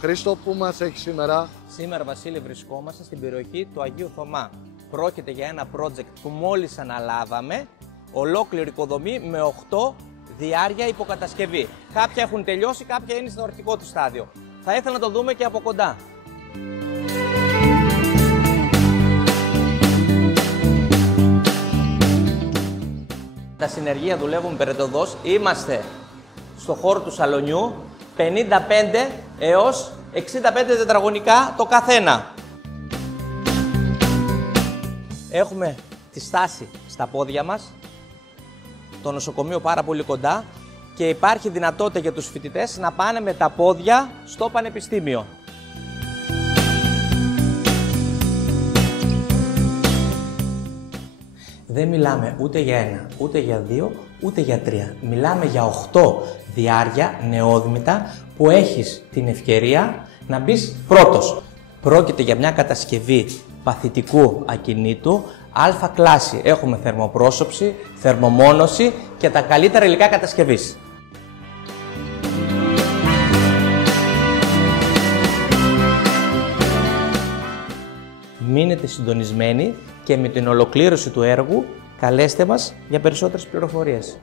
Χρήστο, πού μας έχει σήμερα? Σήμερα, Βασίλη, βρισκόμαστε στην περιοχή του Αγίου Θωμά. Πρόκειται για ένα project που μόλις αναλάβαμε, ολόκληρη οικοδομή με 8 διάρκεια υποκατασκευή. Κάποια έχουν τελειώσει, κάποια είναι στο αρχικό του στάδιο. Θα ήθελα να το δούμε και από κοντά. Τα συνεργεία δουλεύουν περαιτωδώς. Είμαστε στο χώρο του σαλονιού, 55 έως 65 τετραγωνικά το καθένα. Έχουμε τη στάση στα πόδια μας, το νοσοκομείο πάρα πολύ κοντά και υπάρχει δυνατότητα για τους φοιτητές να πάνε με τα πόδια στο πανεπιστήμιο. Δεν μιλάμε ούτε για ένα, ούτε για δύο, ούτε για τρία. Μιλάμε για 8 διάρκεια νεόδμητα που έχεις την ευκαιρία να μπεις πρώτος. Πρόκειται για μια κατασκευή παθητικού ακινήτου Α κλάση. Έχουμε θερμοπρόσωψη, θερμομόνωση και τα καλύτερα υλικά κατασκευής. Μείνετε συντονισμένοι και με την ολοκλήρωση του έργου καλέστε μας για περισσότερες πληροφορίες.